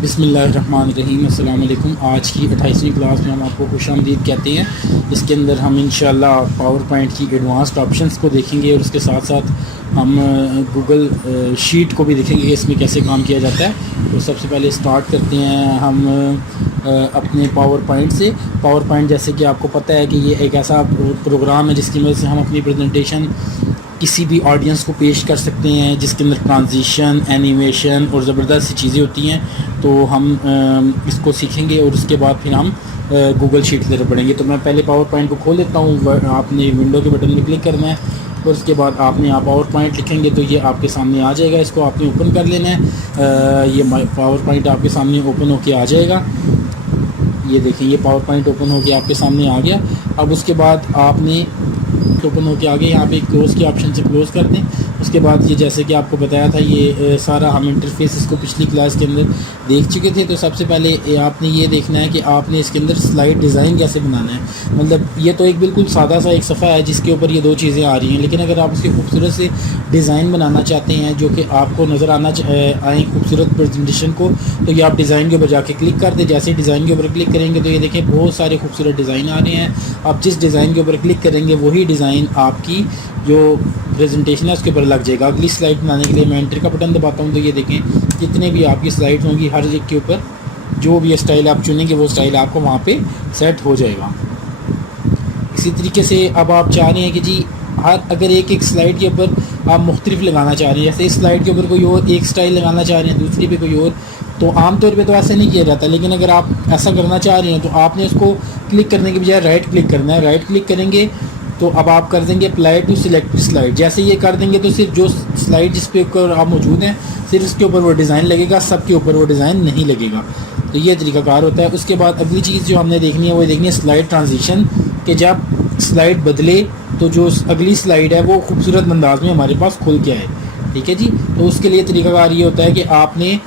बिस्मिल्लाहिर्रहमानिर्रहीम। अस्सलाम वालेकुम। आज की 28वीं क्लास में हम आपको खुशामदीद कहते हैं। इसके अंदर हम इंशाल्लाह पावर पॉइंट की एडवांस्ड ऑप्शंस को देखेंगे और उसके साथ साथ हम गूगल शीट को भी देखेंगे कि इसमें कैसे काम किया जाता है। तो सबसे पहले स्टार्ट करते हैं हम अपने पावर पॉइंट से। पावर पॉइंट जैसे कि आपको पता है कि ये एक ऐसा प्रोग्राम है जिसकी वजह से हम अपनी प्रेजेंटेशन किसी भी ऑडियंस को पेश कर सकते हैं, जिसके अंदर ट्रांजिशन, एनिमेशन और ज़बरदस्त सी चीज़ें होती हैं। तो हम इसको सीखेंगे और उसके बाद फिर हम गूगल शीट की तरफ बढ़ेंगे। तो मैं पहले पावर पॉइंट को खोल लेता हूँ। आपने विंडो के बटन में क्लिक करना है और उसके बाद आपने यहाँ पावर पॉइंट लिखेंगे तो ये आपके सामने आ जाएगा। इसको आपने ओपन कर लेना है। ये पावर पॉइंट आपके सामने ओपन होके आ जाएगा। ये देखें, ये पावर पॉइंट ओपन होके आपके सामने आ गया। अब उसके बाद आपने ओपन होके आगे यहाँ पे क्लोज़ के ऑप्शन से क्लोज़ कर दें। उसके बाद ये जैसे कि आपको बताया था, ये सारा हम इंटरफेस इसको पिछली क्लास के अंदर देख चुके थे। तो सबसे पहले आपने ये देखना है कि आपने इसके अंदर स्लाइड डिज़ाइन कैसे बनाना है। मतलब ये तो एक बिल्कुल सादा सा एक सफ़ा है जिसके ऊपर ये दो चीज़ें आ रही हैं, लेकिन अगर आप उसके खूबसूरत से डिज़ाइन बनाना चाहते हैं जो कि आपको नज़र आए खूबसूरत प्रेजेंटेशन को, तो ये आप डिज़ाइन के ऊपर जाके क्लिक कर दें। जैसे डिज़ाइन के ऊपर क्लिक करेंगे तो ये देखें बहुत सारे खूबसूरत डिज़ाइन आ रहे हैं। आप जिस डिज़ाइन के ऊपर क्लिक करेंगे वही डिज़ाइन आपकी जो प्रेजेंटेशन है उसके ऊपर लग जाएगा। अगली स्लाइड बनाने के लिए मैं एंटर का बटन दबाता हूँ तो ये देखें जितने भी आपकी स्लाइड्स होंगी हर एक के ऊपर जो भी स्टाइल आप चुनेंगे वो स्टाइल आपको वहाँ पे सेट हो जाएगा। इसी तरीके से अब आप चाह रहे हैं कि जी अगर एक स्लाइड के ऊपर आप मुख्तलिफ लगाना चाह रहे हैं, जैसे इस स्लाइड के ऊपर कोई और एक स्टाइल लगाना चाह रहे हैं, दूसरी पे कोई और, तो आमतौर पे तो ऐसे नहीं किया जाता। लेकिन अगर आप ऐसा करना चाह रहे हैं तो आपने उसको क्लिक करने के बजाय राइट क्लिक करना है। राइट क्लिक करेंगे तो अब आप कर देंगे अप्लाई टू सिलेक्ट स्लाइड। जैसे ये कर देंगे तो सिर्फ जो स्लाइड जिस पे ऊपर आप मौजूद हैं सिर्फ इसके ऊपर वो डिज़ाइन लगेगा, सबके ऊपर वो डिज़ाइन नहीं लगेगा। तो ये तरीकाकार होता है। उसके बाद अगली चीज़ जो हमने देखनी है वो देखनी है स्लाइड ट्रांजिशन, कि जब स्लाइड बदले तो जो अगली स्लाइड है वो खूबसूरत अंदाज में हमारे पास खुल के आए। ठीक है जी। तो उसके लिए तरीकाकार ये होता है कि आपने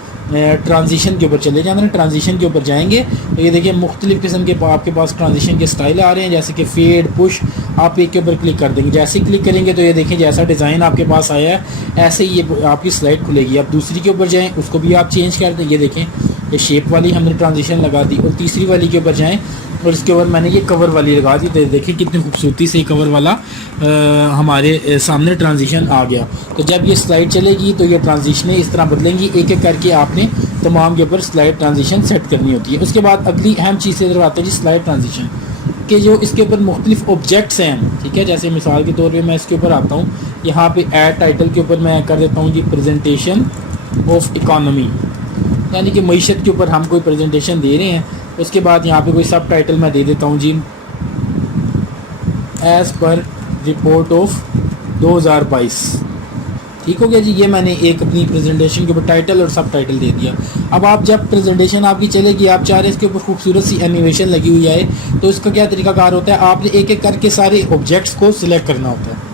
ट्रांजिशन के ऊपर चले जाना है। ट्रांजिशन के ऊपर जाएंगे तो ये देखिए मुख्तलिफ़ किस्म के आपके पास ट्रांजिशन के स्टाइल आ रहे हैं, जैसे कि फेड, पुश। आप एक के ऊपर क्लिक कर देंगे, जैसे ही क्लिक करेंगे तो ये देखें जैसा डिज़ाइन आपके पास आया है ऐसे ही ये आपकी स्लाइड खुलेगी। अब दूसरी के ऊपर जाएँ, उसको भी आप चेंज कर दें। ये देखें ये शेप वाली हमने ट्रांजिशन लगा दी। और तीसरी वाली के ऊपर जाएँ और इसके ऊपर मैंने ये कवर वाली लगा दी। तो देखिए कितनी खूबसूरती से कवर वाला हमारे सामने ट्रांजिशन आ गया। तो जब ये स्लाइड चलेगी तो ये ट्रांजिशनें इस तरह बदलेंगी, एक एक करके आपने तमाम के ऊपर स्लाइड ट्रांजिशन सेट करनी होती है। उसके बाद अगली अहम चीज़ से इधर आते हैं जी स्लाइड ट्रांजिशन के जो इसके ऊपर मुख्तलिफ ऑब्जेक्ट्स हैं। ठीक है, जैसे मिसाल के तौर पर मैं इसके ऊपर आता हूँ, यहाँ पर ऐड टाइटल के ऊपर मैं कर देता हूँ जी प्रेजेंटेशन ऑफ इकानमी, यानी कि मईशत के ऊपर हम कोई प्रेजेंटेशन दे रहे हैं। उसके बाद यहाँ पे कोई सब टाइटल मैं दे देता हूँ जी एज़ पर रिपोर्ट ऑफ 2022। ठीक हो गया जी। ये मैंने एक अपनी प्रेजेंटेशन के ऊपर टाइटल और सब टाइटल दे दिया। अब आप जब प्रेजेंटेशन आपकी चलेगी, आप चाह रहे हैं इसके ऊपर खूबसूरत सी एनिमेशन लगी हुई है, तो इसका क्या तरीकाकार होता है, आपने एक एक करके सारे ऑब्जेक्ट्स को सिलेक्ट करना होता है।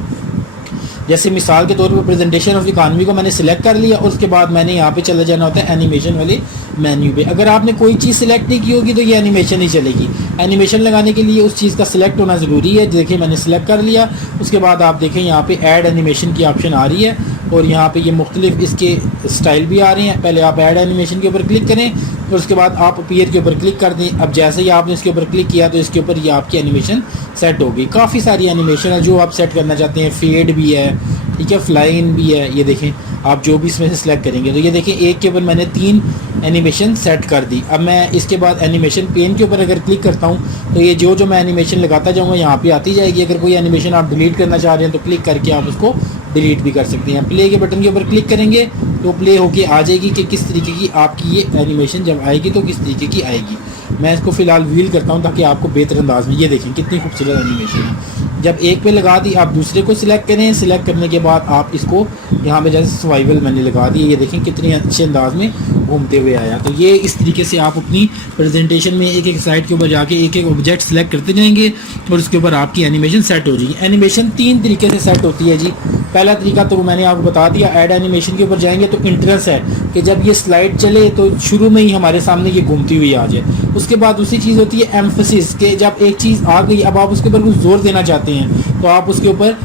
जैसे मिसाल के तौर पर प्रेजेंटेशन ऑफ इकानमी को मैंने सिलेक्ट कर लिया और उसके बाद मैंने यहाँ पे चले जाना होता है एनिमेशन वाले मेन्यू पे। अगर आपने कोई चीज़ सिलेक्ट नहीं की होगी तो ये एनिमेशन नहीं चलेगी। एनिमेशन लगाने के लिए उस चीज़ का सिलेक्ट होना ज़रूरी है। देखिए मैंने सिलेक्ट कर लिया। उसके बाद आप देखें यहाँ पे ऐड एनिमेशन की ऑप्शन आ रही है और यहाँ पे ये मुख्तलिफ इसके स्टाइल भी आ रहे हैं। पहले आप ऐड एनिमेशन के ऊपर क्लिक करें और उसके बाद आप अपीयर के ऊपर क्लिक कर दें। अब जैसे ही आपने इसके ऊपर क्लिक किया तो इसके ऊपर ये आपकी एनिमेशन सेट होगी। काफ़ी सारी एनिमेशन है जो आप सेट करना चाहते हैं। फेड भी है, ठीक है, फ्लाइन भी है। ये देखें आप जो भी इसमें से सिलेक्ट करेंगे तो ये देखें एक के ऊपर मैंने 3 एनिमेशन सेट कर दी। अब मैं इसके बाद एनिमेशन पेन के ऊपर अगर क्लिक करता हूँ तो ये जो मैं एनिमेशन लगाता जाऊँगा यहाँ पे आती जाएगी। अगर कोई एनिमेशन आप डिलीट करना चाह रहे हैं तो क्लिक करके आप उसको डिलीट भी कर सकते हैं। प्ले के बटन के ऊपर क्लिक करेंगे तो प्ले होके आ जाएगी कि किस तरीके की आपकी ये एनिमेशन जब आएगी तो किस तरीके की आएगी। मैं इसको फ़िलहाल व्हील करता हूँ ताकि आपको बेहतर अंदाज में, ये देखें कितनी खूबसूरत एनिमेशन है। जब एक पे लगा दी आप दूसरे को सिलेक्ट करें। सिलेक्ट करने के बाद आप इसको यहाँ पे जैसे सर्वाइवल मैंने लगा दी, ये देखें कितनी अच्छे अंदाज में घूमते हुए आया। तो ये इस तरीके से आप अपनी प्रेजेंटेशन में एक एक साइड के ऊपर जाके एक एक ऑब्जेक्ट सेलेक्ट करते जाएंगे और उसके ऊपर आपकी एनिमेशन सेट हो जाएगी। एनिमेशन 3 तरीके से सेट होती है जी। पहला तरीका तो मैंने आपको बता दिया, ऐड एनिमेशन के ऊपर जाएंगे तो इंटरेस्ट है कि जब ये स्लाइड चले तो शुरू में ही हमारे सामने ये घूमती हुई आ जाए। उसके बाद दूसरी चीज़ होती है एम्फेसिस, के जब एक चीज़ आ गई अब आप उसके ऊपर कुछ जोर देना चाहते हैं तो आप उसके ऊपर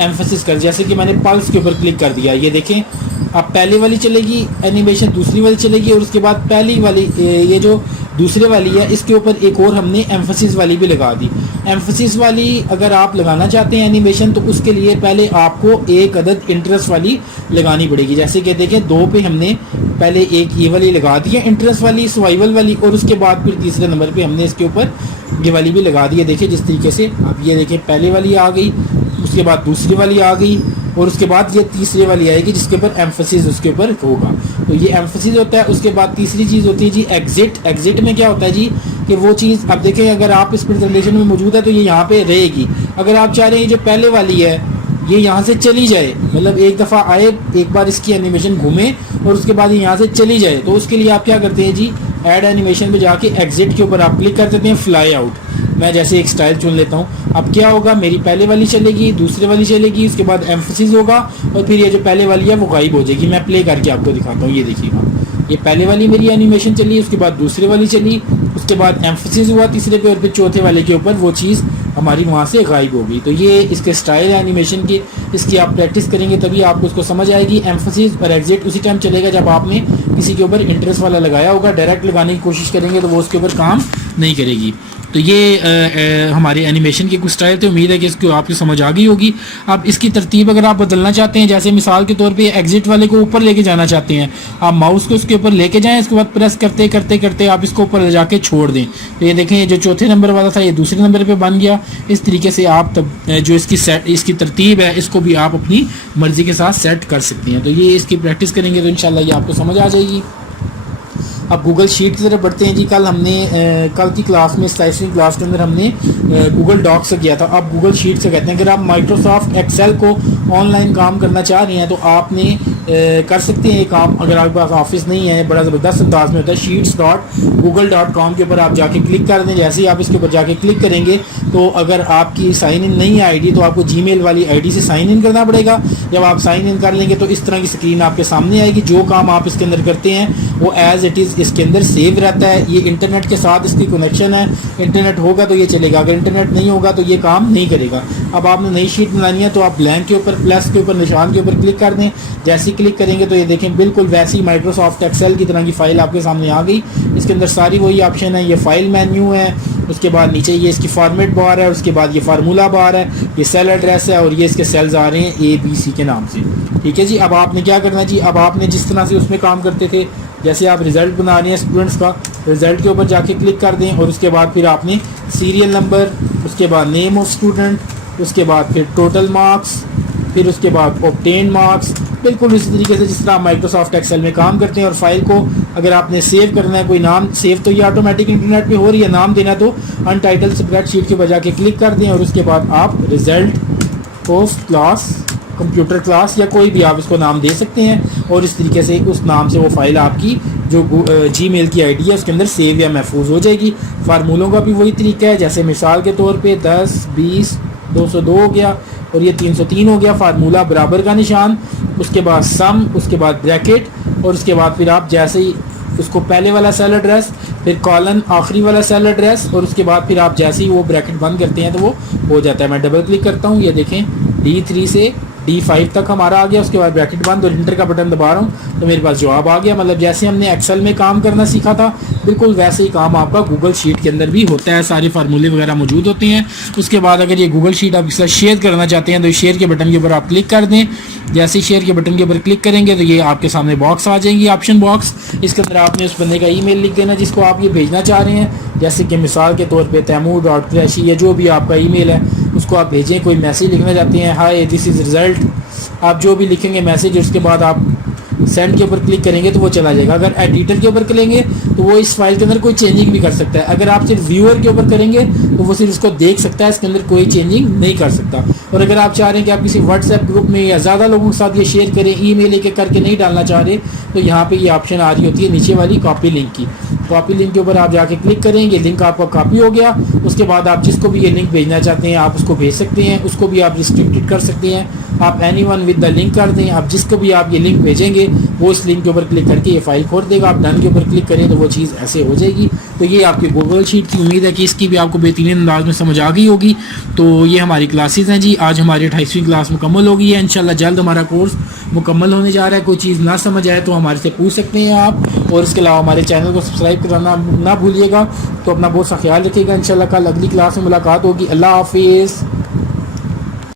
एम्फेसिस कर, जैसे कि मैंने पल्स के ऊपर क्लिक कर दिया। ये देखें अब पहले वाली चलेगी एनिमेशन, दूसरी वाली चलेगी, और उसके बाद पहली वाली ये जो दूसरे वाली है इसके ऊपर एक और हमने एम्फसिस वाली भी लगा दी। एम्फसिस वाली अगर आप लगाना चाहते हैं एनिमेशन, तो उसके लिए पहले आपको एक अदद इंटरेस्ट वाली लगानी पड़ेगी। जैसे कि देखें 2 पे हमने पहले एक ये वाली लगा दी है इंटरेस्ट वाली, सर्वाइवल वाली, और उसके बाद फिर तीसरे नंबर पे हमने इसके ऊपर ये वाली भी लगा दी है। देखिए जिस तरीके से, अब ये देखें पहले वाली आ गई, उसके बाद दूसरी वाली आ गई, और उसके बाद ये तीसरी वाली आएगी जिसके ऊपर एम्फसिस उसके ऊपर होगा। तो ये एम्फसिस होता है। उसके बाद तीसरी चीज़ होती है जी एग्जिट। एग्जिट में क्या होता है जी कि वो चीज़, अब देखें अगर आप इस प्रेजेंटेशन में मौजूद है तो ये यहाँ पे रहेगी। अगर आप चाह रहे हैं जो पहले वाली है ये यहाँ से चली जाए, मतलब एक दफ़ा आए, एक बार इसकी एनिमेशन घूमे और उसके बाद ये यहाँ से चली जाए, तो उसके लिए आप क्या करते हैं जी, ऐड एनिमेशन पे जाके एग्जिट के ऊपर आप क्लिक कर देते हैं, फ्लाई आउट। मैं जैसे एक स्टाइल चुन लेता हूँ। अब क्या होगा, मेरी पहले वाली चलेगी, दूसरे वाली चलेगी, उसके बाद एम्फसिस होगा, और फिर ये जो पहले वाली है वो गायब हो जाएगी। मैं प्ले करके आपको दिखाता हूँ। ये देखिएगा, ये पहले वाली मेरी एनिमेशन चली, उसके बाद दूसरे वाली चली, उसके बाद एम्फसिस हुआ तीसरे पे, और फिर चौथे वाले के ऊपर वो चीज़ हमारी वहाँ से गायब हो गई। तो ये इसके स्टाइल है एनिमेशन की, इसकी आप प्रैक्टिस करेंगे तभी आपको उसको समझ आएगी। एम्फसिस और एग्जिट उसी टाइम चलेगा जब आपने किसी के ऊपर इंटरेस्ट वाला लगाया होगा। डायरेक्ट लगाने की कोशिश करेंगे तो वो उसके ऊपर काम नहीं करेगी। तो ये हमारे एनिमेशन के कुछ स्टाइल थे। उम्मीद है कि इसको आपको समझ आ गई होगी। अब इसकी तरतीब अगर आप बदलना चाहते हैं, जैसे मिसाल के तौर पे एग्जिट वाले को ऊपर लेके जाना चाहते हैं, आप माउस को उसके ऊपर लेके जाएं, इसके बाद प्रेस करते करते करते आप इसको ऊपर ले जाके छोड़ दें। तो ये देखें, ये जो चौथे नंबर वाला था ये दूसरे नंबर पर बन गया। इस तरीके से आप जो इसकी तरतीब है इसको भी आप अपनी मर्ज़ी के साथ सेट कर सकते हैं। तो ये इसकी प्रैक्टिस करेंगे तो इंशाल्लाह ये आपको समझ आ जाएगी। अब गूगल शीट की तरफ बढ़ते हैं जी। कल की क्लास में, स्टाइलिंग क्लास के अंदर हमने गूगल डॉक से किया था। अब गूगल शीट से कहते हैं अगर आप माइक्रोसॉफ्ट एक्सेल को ऑनलाइन काम करना चाह रहे हैं तो आपने कर सकते हैं ये काम। अगर आपके पास ऑफिस नहीं है, बड़ा ज़बरदस्त अंदाज में होता है। sheets.google.com के ऊपर आप जाके क्लिक कर दें। जैसे ही आप इसके ऊपर जाके क्लिक करेंगे तो अगर आपकी साइन इन नहीं है आईडी, तो आपको जीमेल वाली आईडी से साइन इन करना पड़ेगा। जब आप साइन इन कर लेंगे तो इस तरह की स्क्रीन आपके सामने आएगी। जो काम आप इसके अंदर करते हैं वो एज़ इट इज़ इसके अंदर सेव रहता है। ये इंटरनेट के साथ इसकी कनेक्शन है, इंटरनेट होगा तो ये चलेगा, अगर इंटरनेट नहीं होगा तो ये काम नहीं करेगा। अब आपने नई शीट बनानी है तो आप ब्लैंक के ऊपर, प्लस के ऊपर, निशान के ऊपर क्लिक कर दें। जैसे क्लिक करेंगे तो ये देखें बिल्कुल वैसी माइक्रोसॉफ्ट एक्सेल की तरह की फ़ाइल आपके सामने आ गई। इसके अंदर सारी वही ऑप्शन है। ये फाइल मेन्यू है, उसके बाद नीचे ये इसकी फॉर्मेट बार है, उसके बाद ये फार्मूला बार है, ये सेल एड्रेस है, और ये इसके सेल्स आ रहे हैं ABC के नाम से। ठीक है जी। अब आपने क्या करना जी, अब आपने जिस तरह से उसमें काम करते थे, जैसे आप रिज़ल्ट बना रहे हैं स्टूडेंट्स का, रिज़ल्ट के ऊपर जाके क्लिक कर दें, और उसके बाद फिर आपने सीरियल नंबर, उसके बाद नेम ऑफ स्टूडेंट, उसके बाद फिर टोटल मार्क्स, फिर उसके बाद ऑब्टेन मार्क्स, बिल्कुल इसी तरीके से जिस तरह माइक्रोसॉफ्ट एक्सेल में काम करते हैं। और फाइल को अगर आपने सेव करना है, कोई नाम सेव तो ये ऑटोमेटिक इंटरनेट पे हो रही है, नाम देना तो अनटाइटल स्प्रेडशीट के बजा के क्लिक कर दें, और उसके बाद आप result of class, computer class, या कोई भी आप इसको नाम दे सकते हैं, और इस तरीके से उस नाम से वो फाइल आपकी जो जीमेल की आईडी है उसके अंदर सेव या महफूज हो जाएगी। फार्मूलों का भी वही तरीका है। जैसे मिसाल के तौर पे 10, 20, 202 हो गया, और ये 303 हो गया। फार्मूला बराबर का निशान, उसके बाद सम, उसके बाद ब्रैकेट, और उसके बाद फिर आप जैसे ही उसको पहले वाला सेल एड्रेस, फिर कॉलन आखिरी वाला सेल एड्रेस, और उसके बाद फिर आप जैसे ही वो ब्रैकेट बंद करते हैं तो वो हो जाता है। मैं डबल क्लिक करता हूँ, ये देखें D3 से D5 तक हमारा आ गया। उसके बाद ब्रैकेट बंद और इंटर का बटन दबा रहा हूँ तो मेरे पास जवाब आ गया। मतलब जैसे हमने एक्सेल में काम करना सीखा था बिल्कुल वैसे ही काम आपका गूगल शीट के अंदर भी होता है। सारे फार्मूले वगैरह मौजूद होते हैं। उसके बाद अगर ये गूगल शीट आप इसका शेयर करना चाहते हैं तो शेयर के बटन के ऊपर आप क्लिक कर दें। जैसे ही शेयर के बटन के ऊपर क्लिक करेंगे तो ये आपके सामने बॉक्स आ जाएंगी, ऑप्शन बॉक्स। इसके अंदर आपने उस बंदे का ईमेल लिख देना जिसको आप ये भेजना चाह रहे हैं। जैसे कि मिसाल के तौर पे तैमूर.क्रैशी या जो भी आपका ईमेल है उसको आप भेजें। कोई मैसेज लिखना चाहते हैं, हाय दिस इज़ रिज़ल्ट, आप जो भी लिखेंगे मैसेज, उसके बाद आप सेंड के ऊपर क्लिक करेंगे तो वो चला जाएगा। अगर एडिटर के ऊपर करेंगे तो वो इस फाइल के अंदर कोई चेंजिंग भी कर सकता है। अगर आप सिर्फ व्यूअर के ऊपर करेंगे तो वो सिर्फ इसको देख सकता है, इसके अंदर कोई चेंजिंग नहीं कर सकता। और अगर आप चाह रहे हैं कि आप किसी व्हाट्सएप ग्रुप में या ज़्यादा लोगों के साथ ये शेयर करें, ईमेल एक एक करके नहीं डालना चाह रहे, तो यहाँ पे ये ऑप्शन आ रही होती है नीचे वाली कॉपी लिंक की। कॉपी लिंक के ऊपर आप जाके क्लिक करेंगे, लिंक आपका कॉपी हो गया। उसके बाद आप जिसको भी ये लिंक भेजना चाहते हैं आप उसको भेज सकते हैं। उसको भी आप रिस्ट्रिक्टेड कर सकते हैं। आप एनीवन विद द लिंक कर दें। आप जिसको भी आप ये लिंक भेजेंगे वो उस लिंक के ऊपर क्लिक करके ये फाइल खोल देगा। आप डन के ऊपर क्लिक करें तो वो चीज़ ऐसे हो जाएगी। तो ये आपकी गूगल शीट की उम्मीद है कि इसकी भी आपको बेहतरीन अंदाज में समझ आ गई होगी। तो ये हमारी क्लासेस हैं जी। आज हमारी 28वीं क्लास मुकम्मल हो गई है। इंशाल्लाह जल्द हमारा कोर्स मुकम्मल होने जा रहा है। कोई चीज़ ना समझ आए तो हमारे से पूछ सकते हैं आप, और इसके अलावा हमारे चैनल को सब्सक्राइब करना ना भूलिएगा। तो अपना बहुत सा ख्याल रखिएगा। इंशाल्लाह कल अगली क्लास में मुलाकात होगी। अल्लाह हाफिज़।